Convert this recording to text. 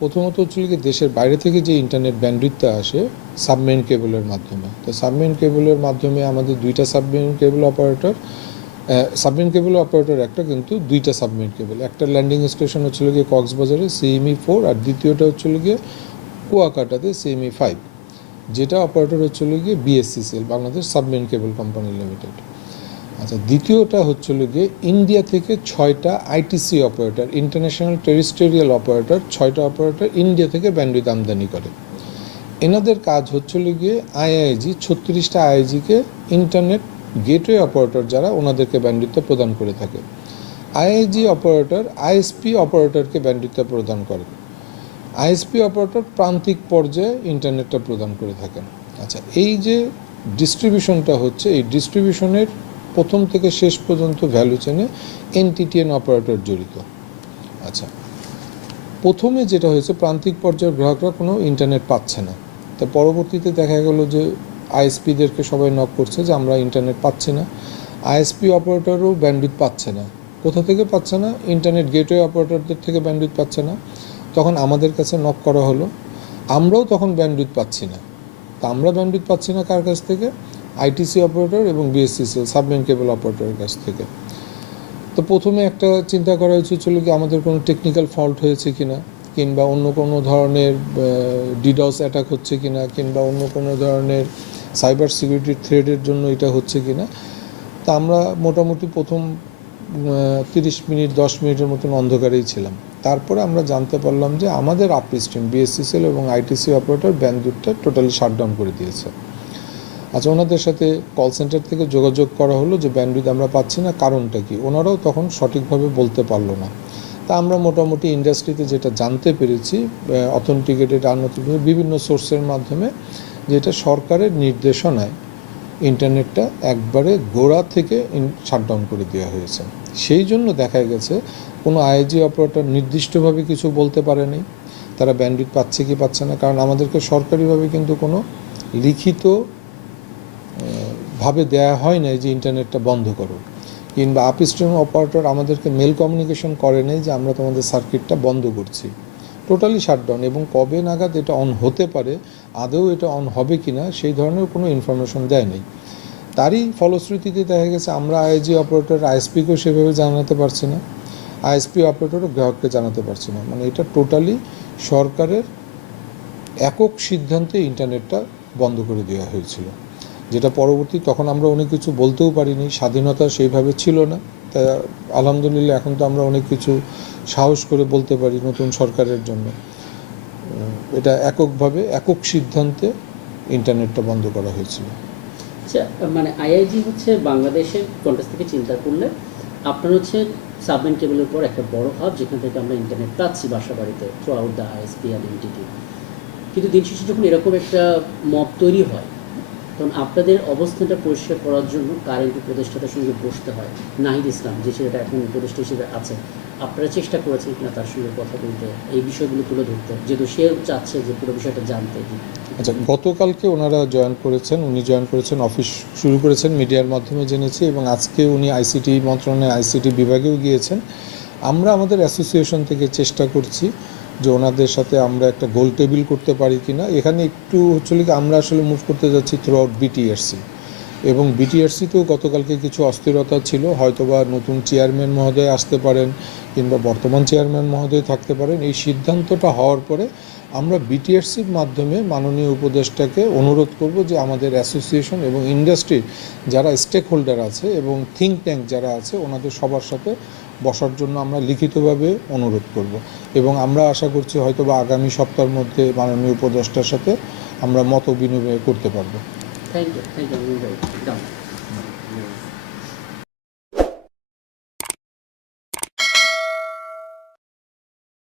প্রথমত হচ্ছে কি দেশের বাইরে থেকে যে ইন্টারনেট ব্যান্ডউইথটা আসে সাবমেরিন কেবলের মাধ্যমে, তো সাবমেরিন কেবলের মাধ্যমে আমাদের দুইটা submarine cable operator, submarine cable operator একটা, কিন্তু দুইটা সাবমেরিন কেবল, একটা ল্যান্ডিং স্টেশন হচ্ছিল গিয়ে কক্সবাজারে CME-4 আর দ্বিতীয়টা হচ্ছিল গিয়ে কুয়াকাটাতে CME-5, যেটা অপারেটর হচ্ছিল গিয়ে BSCCL, Bangladesh submarine cable company limited. আচ্ছা, দ্বিতীয়টা হচ্ছিল গিয়ে ইন্ডিয়া থেকে 6টা ITC operator, international terrestrial operator, 6টা অপারেটর ইন্ডিয়া থেকে ব্যান্ডউইথ আমদানি করে। এনাদের কাজ হচ্ছিল গিয়ে IIG 36টা IIGকে ইন্টারনেট গেটওয়ে অপারেটর যারা ওনাদেরকে ব্যান্ডউইথটা প্রদান করে থাকে। IIG অপারেটর ISP অপারেটরকে ব্যান্ডউইথটা প্রদান করে। ISP অপারেটর প্রান্তিক পর্যায়ে ইন্টারনেটটা প্রদান করে থাকেন। আচ্ছা, এই যে ডিস্ট্রিবিউশনটা হচ্ছে, এই ডিস্ট্রিবিউশনের প্রথম থেকে শেষ পর্যন্ত ভ্যালু চেনে NTTN অপারেটর জড়িত। আচ্ছা, প্রথমে যেটা হয়েছে, প্রান্তিক পর্যায়ের গ্রাহকরা কোনো ইন্টারনেট পাচ্ছে না, তা পরবর্তীতে দেখা গেল যে ISPদেরকে সবাই নক করছে যে আমরা ইন্টারনেট পাচ্ছি না। ISP অপারেটরও ব্যান্ডউইথ পাচ্ছে না। কোথা থেকে পাচ্ছে না? ইন্টারনেট গেটওয়ে অপারেটরদের থেকে ব্যান্ডউইথ পাচ্ছে না। তখন আমাদের কাছে নক করা হলো, আমরাও তখন ব্যান্ডউইথ পাচ্ছি না। তা আমরা ব্যান্ডউইথ পাচ্ছি না কার কাছ থেকে? ITC অপারেটর এবং BSCCL সাবমেরিন কেবল অপারেটরের কাছ থেকে। তো প্রথমে একটা চিন্তা করা হয়েছে চলো কি আমাদের কোনো টেকনিক্যাল ফল্ট হয়েছে কিনা, কিংবা অন্য কোনো ধরনের ডিডস অ্যাটাক হচ্ছে কিনা, কিংবা অন্য কোনো ধরনের সাইবার সিকিউরিটি থ্রেটের জন্য এটা হচ্ছে কিনা। তা আমরা মোটামুটি প্রথম 30 মিনিট 10 মিনিটের মতন অন্ধকারেই ছিলাম। তারপরে আমরা জানতে পারলাম যে আমাদের আপস্ট্রিম BSCCL এবং ITC অপারেটর ব্যান্ডউইথটা টোটালি শাটডাউন করে দিয়েছে। আচ্ছা, ওনাদের সাথে কল সেন্টার থেকে যোগাযোগ করা হলো যে ব্যান্ডউইথ আমরা পাচ্ছি না, কারণটা কি? ওনারাও তখন সঠিকভাবে বলতে পারলো না। তা আমরা মোটামুটি ইন্ডাস্ট্রিতে যেটা জানতে পেরেছি, অথেন্টিকেটেড আনঅথেন্টিকেটেড বিভিন্ন সোর্সের মাধ্যমে, যেটা সরকারের নির্দেশনায় ইন্টারনেটটা একবারে গোড়া থেকে শাটডাউন করে দেওয়া হয়েছে। সেই জন্য দেখা গেছে কোনো IIG অপারেটর নির্দিষ্টভাবে কিছু বলতে পারেনি তারা ব্যান্ডউইথ পাচ্ছে কি পাচ্ছে না, কারণ আমাদেরকে সরকারিভাবে কিন্তু কোনো লিখিত ভাবে দেয়া হয় নাই যে ইন্টারনেটটা বন্ধ করো, কিংবা আপস্ট্রিম অপারেটর আমাদেরকে মেল কমিউনিকেশন করে নেই যে আমরা তোমাদের সার্কিটটা বন্ধ করছি, টোটালি শাটডাউন। এবং কবে নাগাদ এটা অন হতে পারে, আদৌ এটা অন হবে কি না, সেই ধরনের কোনো ইনফরমেশন দেয় নেই। তারই ফলশ্রুতিতে দেখা গেছে আমরা IIG অপারেটর ISPকেও সেভাবে জানাতে পারছি না, ISP অপারেটরও গ্রাহককে জানাতে পারছি না। মানে এটা টোটালি সরকারের একক সিদ্ধান্তে ইন্টারনেটটা বন্ধ করে দেওয়া হয়েছিল, যেটা পরবর্তী তখন আমরা অনেক কিছু বলতেও পারিনি, স্বাধীনতা সেইভাবে ছিল না। তা আলহামদুলিল্লাহ এখন তো আমরা অনেক কিছু সাহস করে বলতে পারি নতুন সরকারের জন্য। এটা এককভাবে একক সিদ্ধান্তে ইন্টারনেটটা বন্ধ করা হয়েছিল। আচ্ছা, মানে IIG হচ্ছে বাংলাদেশের কন্টেক্সট থেকে চিন্তা করলে আপনার হচ্ছে সাবমেরিন কেবলের পর একটা বড় হাব, যেখান থেকে আমরা ইন্টারনেট পাচ্ছি বাসা বাড়িতে থ্রু আউট দ্য ISP আর NTT। কিন্তু দিন শেষে যখন এরকম একটা মব তৈরি হয়, তখন আপনাদের অবস্থানটা পরিষ্কার করার জন্য কারেন্ট উপদেষ্টাদের সঙ্গে বসতে হয়। নাহিদ ইসলাম যে ছেলেটা এখন উপদেষ্টা হিসেবে আছে, আপনারা চেষ্টা করেছেন কিনা তার সঙ্গে কথা বলতে, এই বিষয়গুলো তুলে ধরতে, যেহেতু সে চাচ্ছে যে পুরো বিষয়টা জানতে? আচ্ছা, গতকালকে ওনারা উনি জয়েন করেছেন, অফিস শুরু করেছেন, মিডিয়ার মাধ্যমে জেনেছি, এবং আজকে উনি ICT মন্ত্রণালয়ের ICT বিভাগেও গিয়েছেন। আমরা আমাদের অ্যাসোসিয়েশন থেকে চেষ্টা করছি যে ওনাদের সাথে আমরা একটা গোল টেবিল করতে পারি কিনা। এখানে একটু হচ্ছিল কি আমরা আসলে মুভ করতে যাচ্ছি থ্রু আউট BTRC, এবং BTRCতেও গতকালকে কিছু অস্থিরতা ছিল, হয়তোবা নতুন চেয়ারম্যান মহোদয় আসতে পারেন, কিংবা বর্তমান চেয়ারম্যান মহোদয় থাকতে পারেন। এই সিদ্ধান্তটা হওয়ার পরে আমরা BTRCর মাধ্যমে মাননীয় উপদেষ্টাকে অনুরোধ করব যে আমাদের অ্যাসোসিয়েশন এবং ইন্ডাস্ট্রির যারা স্টেক হোল্ডার আছে এবং থিঙ্ক ট্যাঙ্ক যারা আছে, ওনাদের সবার সাথে বসার জন্য আমরা লিখিতভাবে অনুরোধ করব, এবং আমরা আশা করছি হয়তোবা আগামী সপ্তাহের মধ্যে মাননীয় উপদেষ্টার সাথে আমরা মত বিনিময় করতে পারবো। Thank you.